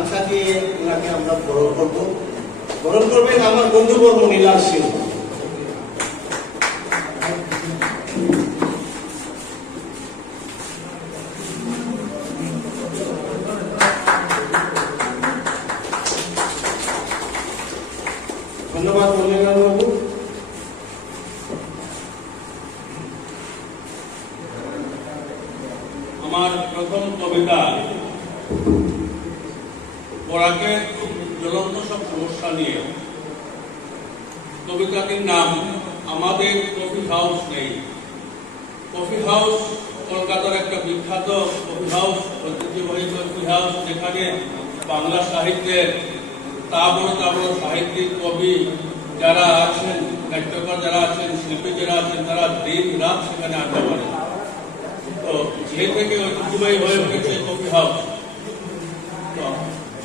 গান সাজিয়ে ওনাকে আমরা বরণ করব। বরণ করবেন আমার বন্ধুবর্গ নীলাল সিং। ধন্যবাদ মনিলাল বাবু। আমার প্রথম কবিতা পড়াকে খুব জ্বলন্ত সব সমস্যা নিয়ে। কবিতাটির নাম আমাদের কফি হাউস নেই। কফি হাউস কলকাতার একটা বিখ্যাত কফি হাউস, ঐতিহ্যবাহী কফি হাউস, যেখানে বাংলা সাহিত্যের তা বড় সাহিত্যিক কবি যারা আছেন, নাট্যকার যারা আছেন, শিল্পী যারা আছেন, তারা দিন রাত সেখানে আড্ডা মারে। তো যে থেকে ঐতিহ্যবাহী হয়ে উঠেছে কফি হাউস। তো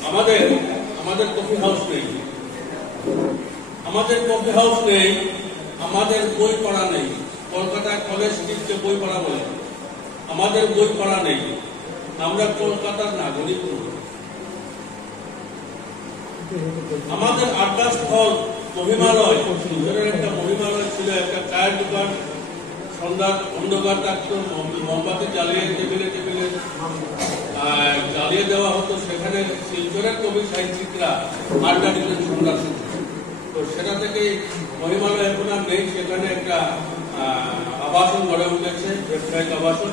আমাদের কফি হাউস নেই। আমাদের কফি হাউস নেই, আমাদের বই পড়া নেই। কলকাতায় কলেজ স্ট্রিটকে বই পড়া বলে, আমাদের বই পড়া নেই। আমরা কলকাতার নাগরিক। আমাদের আড্ডাস্থল মহিমালয়, একটা মহিমালয় ছিল, একটা চায়ের দোকান। সন্ধ্যার অন্ধকার থাকতো, মোমবাতি জ্বালিয়ে টেবিলে জ্বালিয়ে দেওয়া হতো। সেখানে শিলচরের কবি সাহিত্যিকরা আড্ডা দিতেন সন্ধ্যার সময়। তো সেটা থেকে মহিমালয় এখন আর নেই। সেখানে একটা আবাসন গড়ে উঠেছে, ব্যবসায়িক আবাসন।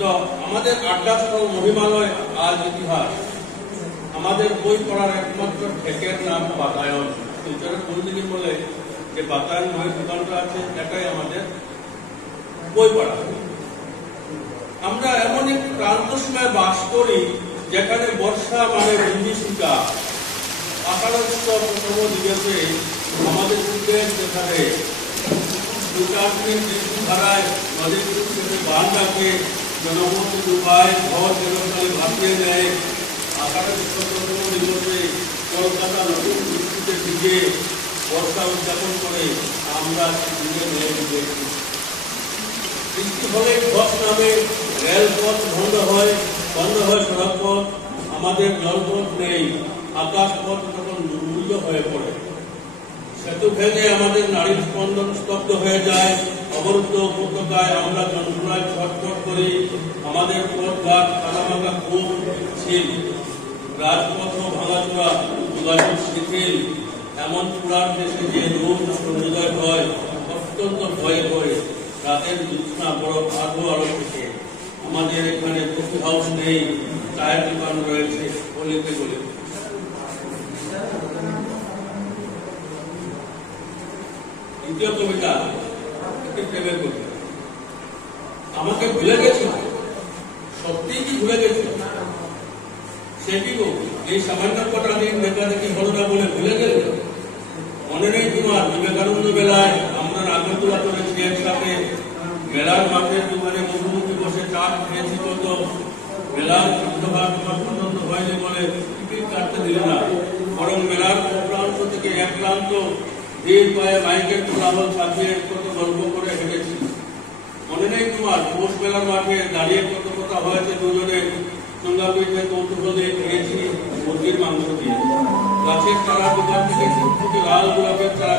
তো আমাদের আড্ডাস্থল মহিমালয় আজ ইতিহাস। আমাদের বই পড়ার একমাত্র ঠেকের নাম বাতায়ন। শিলচরের বন্দিনী বলে যে বাতায়ন বই দোকানটা আছে, এটাই আমাদের বই পড়া। আমরা এমন এক প্রান্ত সময় বাস করি যেখানে বর্ষা মানে বিভীষিকা। আষাঢ়স্য প্রথম দিবসে আমাদের শীতের যেখানে ধারায় নদীর থেকে বান ডাকে, জনমতি ডুবায়, ঘর জনকালে ভাসিয়ে নেয়। আষাঢ়স্য প্রথম দিবসে কলকাতা নতুন বৃষ্টিতে ভিজে বর্ষা উদযাপন করে আমরা বৃষ্টি হলে ধস নামে, রেলপথ বন্ধ হয় সড়ক পথ। আমাদের জলপথ নেই, আকাশ পথ তখন দুর্মূল্য হয়ে পড়ে। সেতু ভেঙে আমাদের নারীর স্পন্দন স্তব্ধ হয়ে যায়। অবরুদ্ধ উপত্যকায় আমরা যন্ত্রণায় ছটফট করি। আমাদের পথঘাট কাদামাখা খুব ছিল, রাজপথ ভাঙাচোরা, যোগাযোগ শিথিল। এমন পুরার দেশে যে রূপ সূর্যোদয় হয় অত্যন্ত ভয়ে ভয়ে, রাতের জ্যোৎস্না বড় আলো আলো থেকে। আমাদের এখানে কফি হাউস নেই, চায়ের দোকান রয়েছে গলিতে গলিতে। দ্বিতীয় কবিতা একটি প্রেমের কবিতা। আমাকে ভুলে গেছ, সত্যিই কি ভুলে গেছ? সে কি গো, এই সামান্য কটা দিন দেখা দেখি হলো না বলে ভুলে গেলে? মনে নেই তোমার বিবেকানন্দ মেলায় আমরা নাগরদোলা করেছি একসাথে? মেলার মাঠের দোকানে মুখোমুখি বসে চা খেয়েছি কত। মেলার তোমার পছন্দ হয়নি বলে টিকিট কাটতে দিলে না, বরং মেলার প্রান্ত থেকে এক প্রান্ত ধীর পায়ে মাইকের কোলাহল ছাপিয়ে কত গল্প করে হেঁটেছি। মনে নেই তোমার পৌষ মেলার মাঠে দাঁড়িয়ে কত কথা হয়েছে দুজনে? চুঙ্গা পিঠে কৌতূহল দিয়ে খেয়েছি মুরগির মাংস দিয়ে। গাছের চারা দোকান থেকে লাল গোলাপের চারা